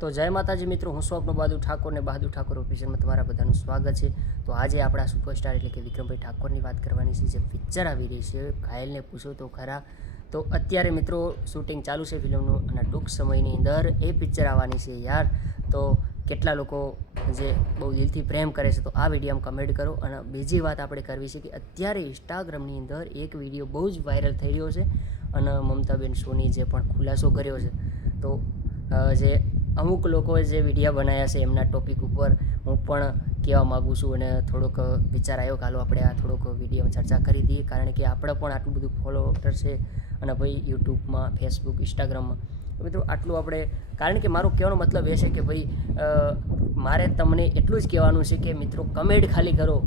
તો જય માતાજી મિત્રો, હું સ્વપ્ન બહાદુર ઠાકોર ને બહાદુર ઠાકોર ઓફિશિયલમાં તમારા બધાનું સ્વાગત છે. તો આજે આપણા સુપરસ્ટાર એટલે કે વિક્રમભાઈ ઠાકોરની વાત કરવાની છે. જે પિક્ચર આવી રહી છે ઘાયલને પૂછો તો ખરા. તો અત્યારે મિત્રો શૂટિંગ ચાલુ છે ફિલ્મનું અને ટૂંક સમયની અંદર એ પિક્ચર આવવાની છે યાર. તો કેટલા લોકો જે બહુ દિલથી પ્રેમ કરે છે તો આ વિડીયોમાં કમેન્ટ કરો. અને બીજી વાત આપણે કરવી છે કે અત્યારે ઇન્સ્ટાગ્રામની અંદર એક વિડીયો બહુ જ વાયરલ થઈ રહ્યો છે અને મમતાબેન સોની જે પણ ખુલાસો કર્યો છે. તો જે અમુક લોકોએ જે વિડીયો બનાવ્યા છે એમના ટોપિક ઉપર હું પણ કહેવા માગું છું અને થોડોક વિચાર આવ્યો કે હાલો આપણે આ થોડોક વિડીયોમાં ચર્ચા કરી દઈએ, કારણ કે આપણે પણ આટલું બધું ફોલોવર છે અને ભાઈ યુટ્યુબમાં, ફેસબુક, ઇન્સ્ટાગ્રામમાં મિત્રો આટલું આપણે, કારણ કે મારો કહેવાનો મતલબ એ છે કે ભાઈ મારે તમને એટલું જ કહેવાનું છે કે મિત્રો કમેન્ટ ખાલી કરો.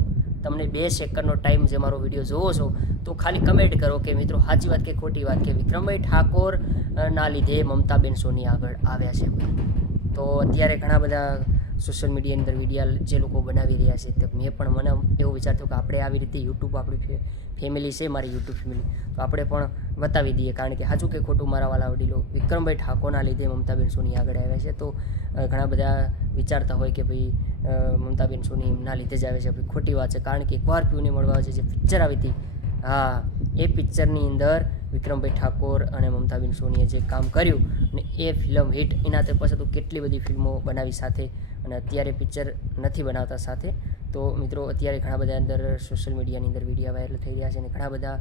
તમને 2 સેકન્ડનો ટાઈમ જે મારો વિડીયો જોવો છો તો ખાલી કમેન્ટ કરો કે મિત્રો સાચી વાત કે ખોટી વાત, કે વિક્રમભાઈ ઠાકોર ના લીધે મમતાબેન સોની આગળ આવ્યા છે. તો અત્યારે ઘણા બધા સોશિયલ મીડિયાની અંદર વિડીયા જે લોકો બનાવી રહ્યા છે, તો મેં પણ મને એવું વિચારતો કે આપણે આવી રીતે યુટ્યુબ, આપણી ફેમિલી છે મારી યુટ્યુબ ફેમિલી, તો આપણે પણ બતાવી દઈએ, કારણ કે સાચું કે ખોટું મારા વાલા વડીલો વિક્રમભાઈ ઠાકોરના લીધે મમતાબેન સોની આગળ આવ્યા છે. તો ઘણા બધા વિચારતા હોય કે ભાઈ મમતાબેન સોની ના લીધે જ આવે છે. ખોટી વાત છે, કારણ કે એકવાર પીઓને મળવા છે જે પિક્ચર આવી હતી, હા એ પિક્ચરની અંદર વિક્રમભાઈ ઠાકોર અને મમતાબેન સોનીએ જે કામ કર્યું ને એ ફિલ્મ હિટ, એના તે પછી તો કેટલી બધી ફિલ્મો બનાવી સાથે, અને અત્યારે પિક્ચર નથી બનાવતા સાથે. તો મિત્રો અત્યારે ઘણા બધા અંદર સોશિયલ મીડિયાની અંદર વિડીયો વાયરલ થઈ રહ્યા છે અને ઘણા બધા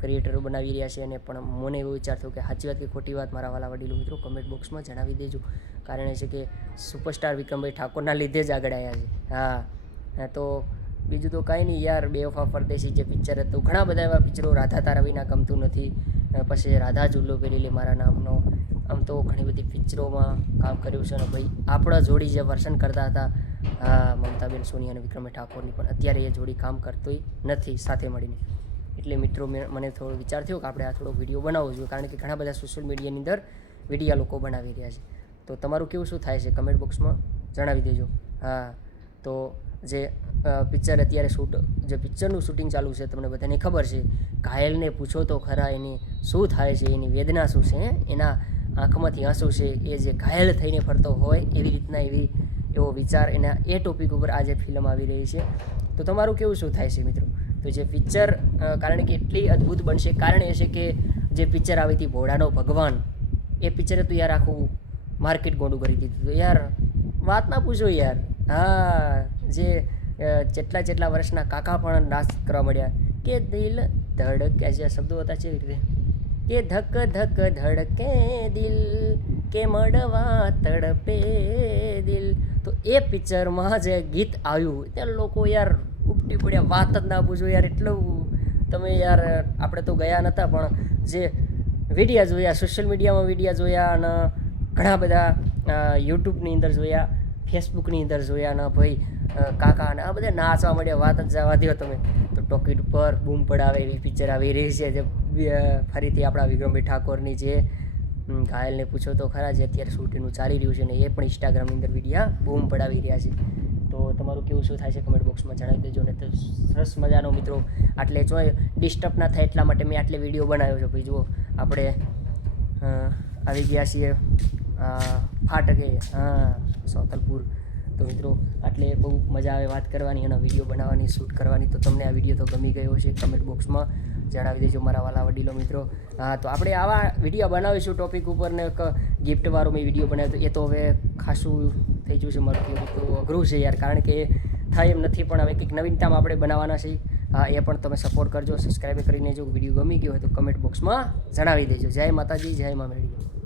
ક્રિએટરો બનાવી રહ્યા છે. અને પણ મને એવું વિચારતો કે સાચી વાત કે ખોટી વાત મારા વાલા વડીલો મિત્રો કમેન્ટ બોક્સમાં જણાવી દેજો. કારણ એ છે કે સુપરસ્ટાર વિક્રમભાઈ ઠાકોરના લીધે જ આગળ આવ્યા છે. હા, તો બીજું તો કાંઈ નહીં યાર. બેવફા પરદેશી જે પિક્ચર હતું, ઘણા બધા એવા પિક્ચરો, રાધા તારા વિના ગમતું નથી, પછી રાધા ઝુલ્લો પહેરી લે મારા નામનો, આમ તો ઘણી બધી પિક્ચરોમાં કામ કર્યું છે. અને ભાઈ આપણા જોડી જે વર્સન કરતા હતા, હા મમતાબેન સોની અને વિક્રમભાઈ ઠાકોરની, પણ અત્યારે એ જોડી કામ કરતોય નથી સાથે મળીને. એટલે મિત્રો મને થોડો વિચાર થયો કે આપણે આ થોડો વિડીયો બનાવવો જોઈએ, કારણ કે ઘણા બધા સોશિયલ મીડિયાની અંદર વિડીયા લોકો બનાવી રહ્યા છે. તો તમારું કેવું શું થાય છે કમેન્ટ બોક્સમાં જણાવી દેજો. હા, તો જે પિક્ચર અત્યારે જે પિક્ચરનું શૂટિંગ ચાલુ છે તમને બધાને ખબર છે. ઘાયલને પૂછો તો ખરા એની શું થાય છે, એની વેદના શું છે, એના આંખમાંથી આંસુ છે, એ જે ઘાયલ થઈને ફરતો હોય એવી રીતના એવો વિચાર એના એ ટોપિક ઉપર આજે ફિલ્મ આવી રહી છે. તો તમારું કેવું શું થાય છે મિત્રો? તો જે પિક્ચર કારણ કે એટલી અદ્ભુત બનશે, કારણ એ છે કે જે પિક્ચર આવી હતી ભોળાનો ભગવાન, એ પિક્ચરે તો યાર આખું માર્કેટ ગોંડું કરી દીધું હતું યાર. વાત ના પૂછો યાર. હા, જે જેટલા વર્ષના કાકા પણ નાચ કરવા મળ્યા કે દિલ ધડકે, જે શબ્દો હતા છે રીતે કે ધક ધક ધડકે દિલ કે મળવા તડપે દિલ. તો એ પિક્ચરમાં જે ગીત આવ્યું તે લોકો યાર ઉપટી પડ્યા. વાત જ ના પૂછો યાર. એટલું તમે યાર, આપણે તો ગયા નહોતા પણ જે વિડીયા જોયા, સોશિયલ મીડિયામાં વિડીયા જોયા અને ઘણા બધા યુટ્યુબની અંદર જોયા, ફેસબુકની અંદર જોયા ને ભાઈ કાકા અને આ બધા નાચવા મળ્યા. વાત જ જવા દો તમે. તો ટોકીટ ઉપર બૂમ પડાવે એવી પિક્ચર આવી રહી છે, જે ફરીથી આપણા વિક્રમભાઈ ઠાકોરની જે ઘાયલને પૂછો તો ખરા, જે અત્યારે શૂટિંગનું ચાલી રહ્યું છે ને એ પણ ઇન્સ્ટાગ્રામની અંદર વિડીયા બૂમ પડાવી રહ્યા છે. તો તમારું કેવું શું થાય છે કમેન્ટ બોક્સમાં જણાવી દેજો. ને તો સરસ મજાનો મિત્રો આટલે જો ડિસ્ટર્બ ના થાય એટલા માટે મેં આટલે વિડીયો બનાવ્યો છે. ભાઈ જુઓ આપણે આવી ગયા છીએ ફાટકે, હા સોતલપુર. તો મિત્રો આટલે બહુ મજા આવે વાત કરવાની અને વિડીયો બનાવવાની, શૂટ કરવાની. તો તમને આ વિડીયો તો ગમી ગયો છે કમેન્ટ બોક્સમાં જણાવી દેજો મારા વાલા વડીલો મિત્રો. હા, તો આપણે આવા વિડીયો બનાવીશું ટોપિક ઉપર, ને એક ગિફ્ટવાળો મેં વિડીયો બનાવ્યો તો એ તો હવે ખાસું થઈ ગયું છે મારું, તો અઘરું છે યાર, કારણ કે થાય એમ નથી. પણ હવે કંઈક નવીનતામાં આપણે બનાવવાના છીએ. હા, એ પણ તમે સપોર્ટ કરજો, સબસ્ક્રાઈબ કરીને જો વિડીયો ગમી ગયો હોય તો કમેન્ટ બોક્સમાં જણાવી દેજો. જય માતાજી, જય મા મેળી.